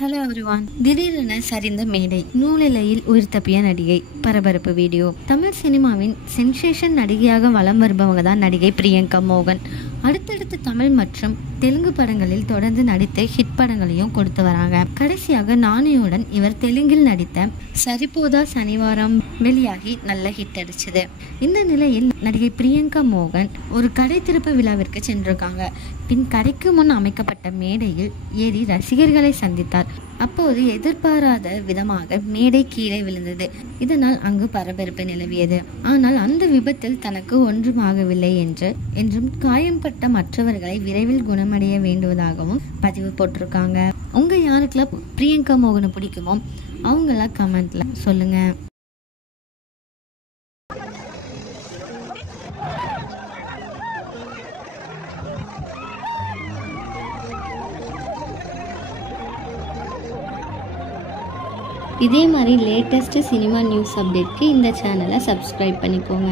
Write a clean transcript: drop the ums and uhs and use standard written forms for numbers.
Hello everyone. திடீரென சரிந்த மேடை, நூலிலையில் உயிர் தப்பிய நடிகை, பரபரப்பு வீடியோ. தமிழ் சினிமாவின் சென்சேஷன் நடிகையாக வலம் வருபவங்க தான் நடிகை பிரியங்கா மோகன். அடுத்தடுத்து தமிழ் மற்றும் தெலுங்கு படங்களில் தொடர்ந்து நடித்த ஹிட் படங்களையும் கொடுத்து வராங்க. கடைசியாக நானியுடன் இவர் தெலுங்கில் நடித்த சரிபோதா சனிவாரம் வெளியாகி நல்ல ஹிட் அடிச்சது. இந்த நிலையில் நடிகை பிரியங்கா மோகன் ஒரு கடை திறப்பு விழாவிற்கு சென்றிருக்காங்க. பின் கடைக்கு முன் அமைக்கப்பட்ட மேடையில் ஏறி ரசிகர்களை சந்தித்தார். அப்போது எதிர்பாராத விதமாக மேடை கீழே விழுந்தது. இதனால் அங்கு பரபரப்பு நிலவியது. ஆனால் அந்த விபத்தில் தனக்கு ஒன்றுமாகவில்லை என்றும் காயம்பட்ட மற்றவர்களை விரைவில் குணமடைய வேண்டுவதாகவும் பதிவு போட்டிருக்காங்க. உங்க யாருக்கெல்லாம் பிரியங்கா மோகனை பிடிக்குமோ அவங்களாம் கமெண்ட்ல சொல்லுங்க. இதே மாதிரி லேட்டஸ்ட் சினிமா நியூஸ் அப்டேட்க்கு இந்த சேனலை சப்ஸ்கிரைப் பண்ணிக்கோங்க.